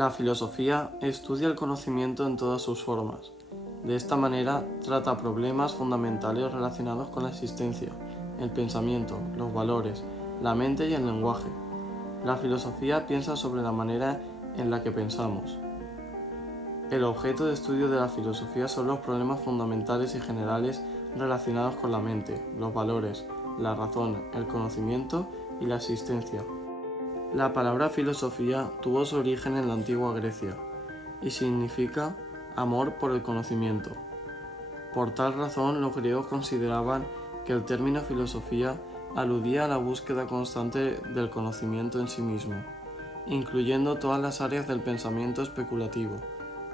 La filosofía estudia el conocimiento en todas sus formas. De esta manera, trata problemas fundamentales relacionados con la existencia, el pensamiento, los valores, la mente y el lenguaje. La filosofía piensa sobre la manera en la que pensamos. El objeto de estudio de la filosofía son los problemas fundamentales y generales relacionados con la mente, los valores, la razón, el conocimiento y la existencia. La palabra filosofía tuvo su origen en la antigua Grecia y significa amor por el conocimiento. Por tal razón, los griegos consideraban que el término filosofía aludía a la búsqueda constante del conocimiento en sí mismo, incluyendo todas las áreas del pensamiento especulativo,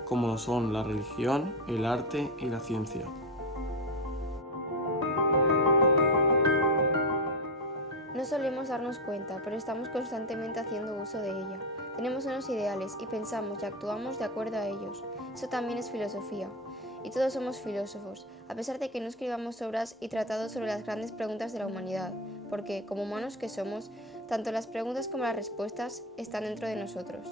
como lo son la religión, el arte y la ciencia. No solemos darnos cuenta, pero estamos constantemente haciendo uso de ella. Tenemos unos ideales y pensamos y actuamos de acuerdo a ellos. Eso también es filosofía. Y todos somos filósofos, a pesar de que no escribamos obras y tratados sobre las grandes preguntas de la humanidad, porque, como humanos que somos, tanto las preguntas como las respuestas están dentro de nosotros.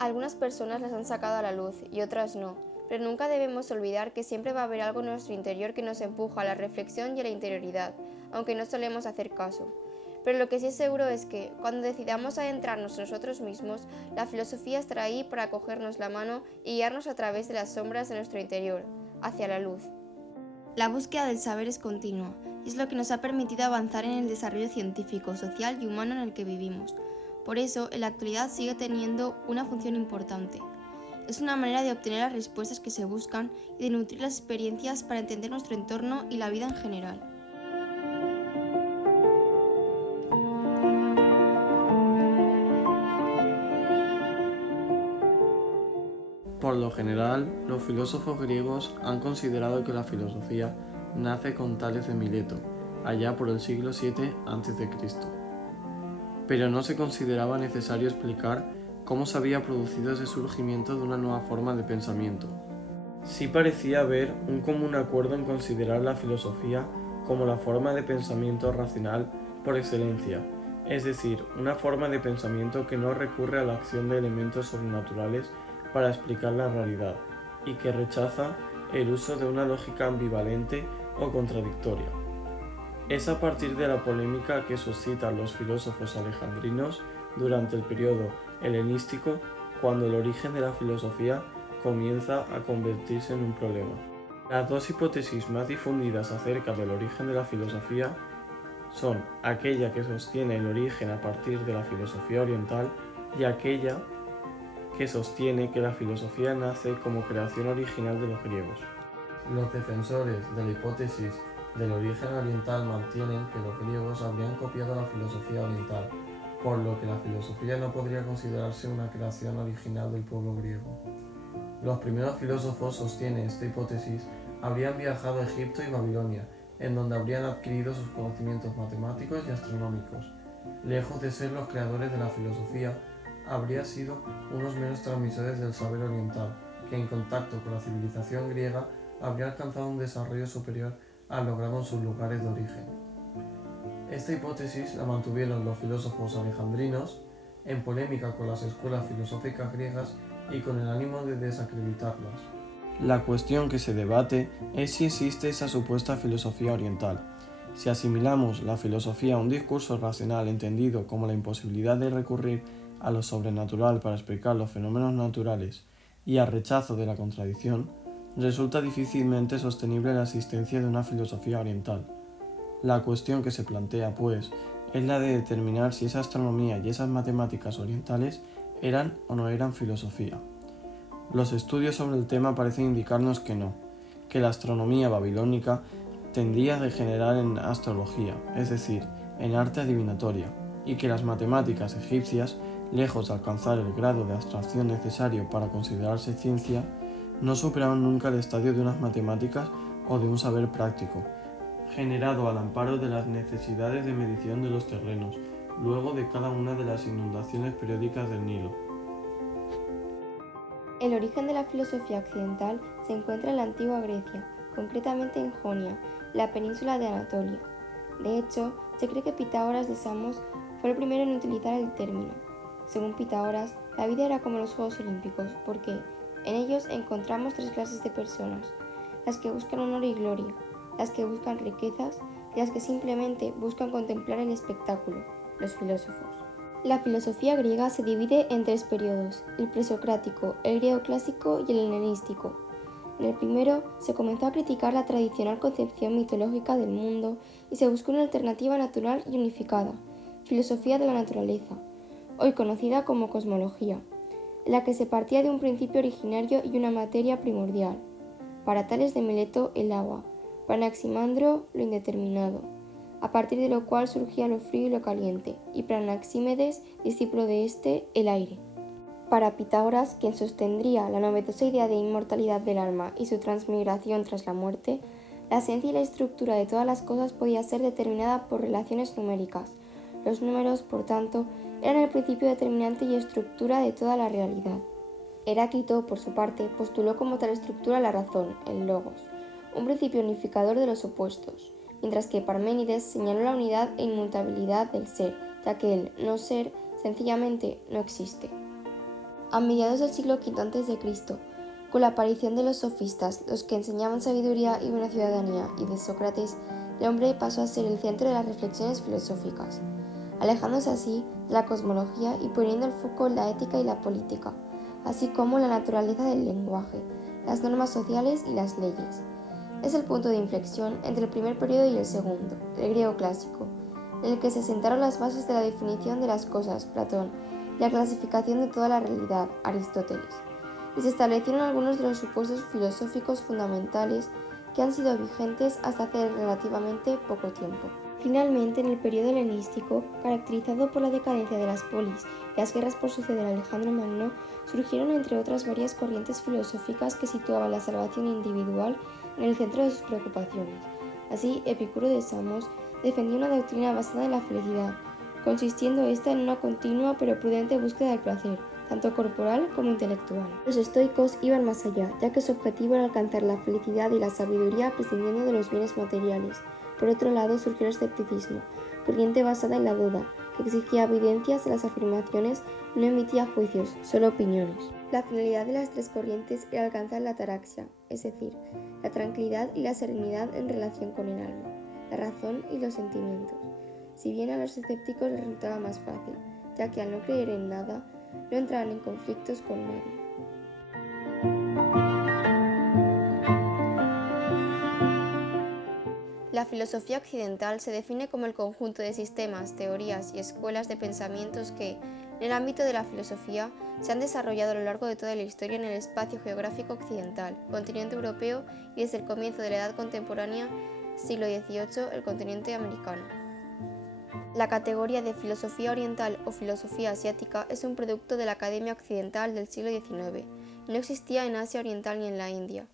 Algunas personas las han sacado a la luz y otras no, pero nunca debemos olvidar que siempre va a haber algo en nuestro interior que nos empuja a la reflexión y a la interioridad, aunque no solemos hacer caso. Pero lo que sí es seguro es que, cuando decidamos adentrarnos nosotros mismos, la filosofía estará ahí para cogernos la mano y guiarnos a través de las sombras de nuestro interior, hacia la luz. La búsqueda del saber es continua, y es lo que nos ha permitido avanzar en el desarrollo científico, social y humano en el que vivimos. Por eso, en la actualidad sigue teniendo una función importante. Es una manera de obtener las respuestas que se buscan y de nutrir las experiencias para entender nuestro entorno y la vida en general. Por lo general, los filósofos griegos han considerado que la filosofía nace con Tales de Mileto, allá por el siglo VII a.C., pero no se consideraba necesario explicar cómo se había producido ese surgimiento de una nueva forma de pensamiento. Sí parecía haber un común acuerdo en considerar la filosofía como la forma de pensamiento racional por excelencia, es decir, una forma de pensamiento que no recurre a la acción de elementos sobrenaturales para explicar la realidad y que rechaza el uso de una lógica ambivalente o contradictoria. Es a partir de la polémica que suscitan los filósofos alejandrinos durante el periodo helenístico cuando el origen de la filosofía comienza a convertirse en un problema. Las dos hipótesis más difundidas acerca del origen de la filosofía son aquella que sostiene el origen a partir de la filosofía oriental y aquella que sostiene que la filosofía nace como creación original de los griegos. Los defensores de la hipótesis del origen oriental mantienen que los griegos habrían copiado la filosofía oriental, por lo que la filosofía no podría considerarse una creación original del pueblo griego. Los primeros filósofos, sostienen esta hipótesis, habrían viajado a Egipto y Babilonia, en donde habrían adquirido sus conocimientos matemáticos y astronómicos. Lejos de ser los creadores de la filosofía, habrían sido unos meros transmisores del saber oriental, que en contacto con la civilización griega habría alcanzado un desarrollo superior al logrado en sus lugares de origen. Esta hipótesis la mantuvieron los filósofos alejandrinos en polémica con las escuelas filosóficas griegas y con el ánimo de desacreditarlas. La cuestión que se debate es si existe esa supuesta filosofía oriental. Si asimilamos la filosofía a un discurso racional entendido como la imposibilidad de recurrir a lo sobrenatural para explicar los fenómenos naturales y al rechazo de la contradicción, resulta difícilmente sostenible la existencia de una filosofía oriental. La cuestión que se plantea, pues, es la de determinar si esa astronomía y esas matemáticas orientales eran o no eran filosofía. Los estudios sobre el tema parecen indicarnos que no, que la astronomía babilónica tendría a degenerar en astrología, es decir, en arte adivinatoria, y que las matemáticas egipcias, lejos de alcanzar el grado de abstracción necesario para considerarse ciencia, no superaron nunca el estadio de unas matemáticas o de un saber práctico, generado al amparo de las necesidades de medición de los terrenos, luego de cada una de las inundaciones periódicas del Nilo. El origen de la filosofía occidental se encuentra en la antigua Grecia, concretamente en Jonia, la península de Anatolia. De hecho, se cree que Pitágoras de Samos fue el primero en utilizar el término. Según Pitágoras, la vida era como los Juegos Olímpicos, porque en ellos encontramos 3 clases de personas: las que buscan honor y gloria, las que buscan riquezas y las que simplemente buscan contemplar el espectáculo, los filósofos. La filosofía griega se divide en 3 periodos: el presocrático, el griego clásico y el helenístico. En el primero se comenzó a criticar la tradicional concepción mitológica del mundo y se buscó una alternativa natural y unificada, filosofía de la naturaleza, hoy conocida como cosmología, en la que se partía de un principio originario y una materia primordial. Para Tales de Mileto, el agua; para Anaximandro, lo indeterminado, a partir de lo cual surgía lo frío y lo caliente, y para Anaxímedes, discípulo de este, el aire. Para Pitágoras, quien sostendría la novedosa idea de inmortalidad del alma y su transmigración tras la muerte, la esencia y la estructura de todas las cosas podía ser determinada por relaciones numéricas. Los números, por tanto, eran el principio determinante y estructura de toda la realidad. Heráclito, por su parte, postuló como tal estructura la razón, el logos, un principio unificador de los opuestos, mientras que Parménides señaló la unidad e inmutabilidad del ser, ya que el no ser sencillamente no existe. A mediados del siglo V a.C., con la aparición de los sofistas, los que enseñaban sabiduría y buena ciudadanía, y de Sócrates, el hombre pasó a ser el centro de las reflexiones filosóficas, alejándose así de la cosmología y poniendo el foco en la ética y la política, así como en la naturaleza del lenguaje, las normas sociales y las leyes. Es el punto de inflexión entre el primer periodo y el segundo, el griego clásico, en el que se sentaron las bases de la definición de las cosas, Platón, y la clasificación de toda la realidad, Aristóteles, y se establecieron algunos de los supuestos filosóficos fundamentales que han sido vigentes hasta hace relativamente poco tiempo. Finalmente, en el periodo helenístico, caracterizado por la decadencia de las polis y las guerras por suceder a Alejandro Magno, surgieron entre otras varias corrientes filosóficas que situaban la salvación individual en el centro de sus preocupaciones. Así, Epicuro de Samos defendía una doctrina basada en la felicidad, consistiendo esta en una continua pero prudente búsqueda del placer, tanto corporal como intelectual. Los estoicos iban más allá, ya que su objetivo era alcanzar la felicidad y la sabiduría prescindiendo de los bienes materiales. Por otro lado, surgió el escepticismo, corriente basada en la duda, que exigía evidencias de las afirmaciones y no emitía juicios, solo opiniones. La finalidad de las 3 corrientes era alcanzar la ataraxia, es decir, la tranquilidad y la serenidad en relación con el alma, la razón y los sentimientos. Si bien a los escépticos les resultaba más fácil, ya que al no creer en nada, no entraban en conflictos con nadie. La filosofía occidental se define como el conjunto de sistemas, teorías y escuelas de pensamientos que, en el ámbito de la filosofía, se han desarrollado a lo largo de toda la historia en el espacio geográfico occidental, continente europeo y desde el comienzo de la Edad Contemporánea, siglo XVIII, el continente americano. La categoría de filosofía oriental o filosofía asiática es un producto de la Academia Occidental del siglo XIX y no existía en Asia Oriental ni en la India.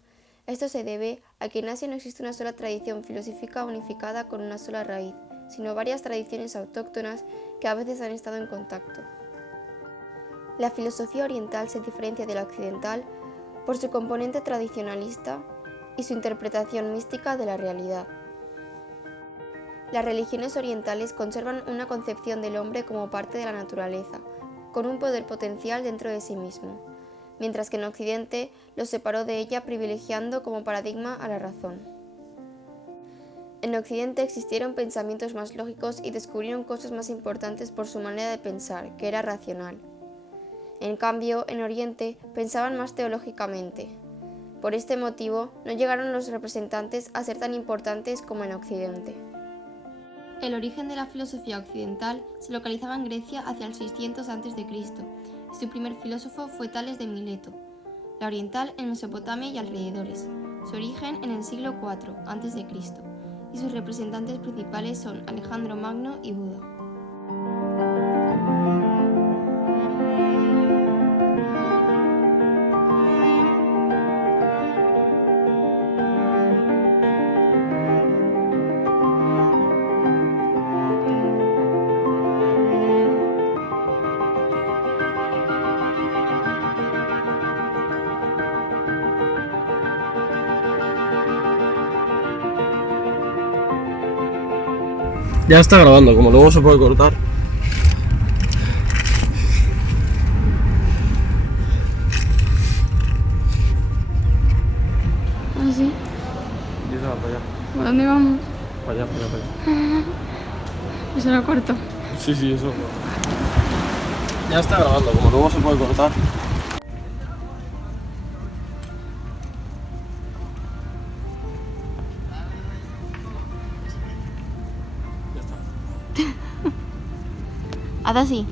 Esto se debe a que en Asia no existe una sola tradición filosófica unificada con una sola raíz, sino varias tradiciones autóctonas que a veces han estado en contacto. La filosofía oriental se diferencia de la occidental por su componente tradicionalista y su interpretación mística de la realidad. Las religiones orientales conservan una concepción del hombre como parte de la naturaleza, con un poder potencial dentro de sí mismo, mientras que en Occidente los separó de ella privilegiando como paradigma a la razón. En Occidente existieron pensamientos más lógicos y descubrieron cosas más importantes por su manera de pensar, que era racional. En cambio, en Oriente pensaban más teológicamente. Por este motivo, no llegaron los representantes a ser tan importantes como en Occidente. El origen de la filosofía occidental se localizaba en Grecia hacia el 600 a.C., y su primer filósofo fue Tales de Mileto, la oriental en Mesopotamia y alrededores, su origen en el siglo IV a.C., y sus representantes principales son Alejandro Magno y Buda. Ya está grabando, como luego se puede cortar. Eso lo corto. Sí, eso. Ya está grabando, como luego se puede cortar. Haz así.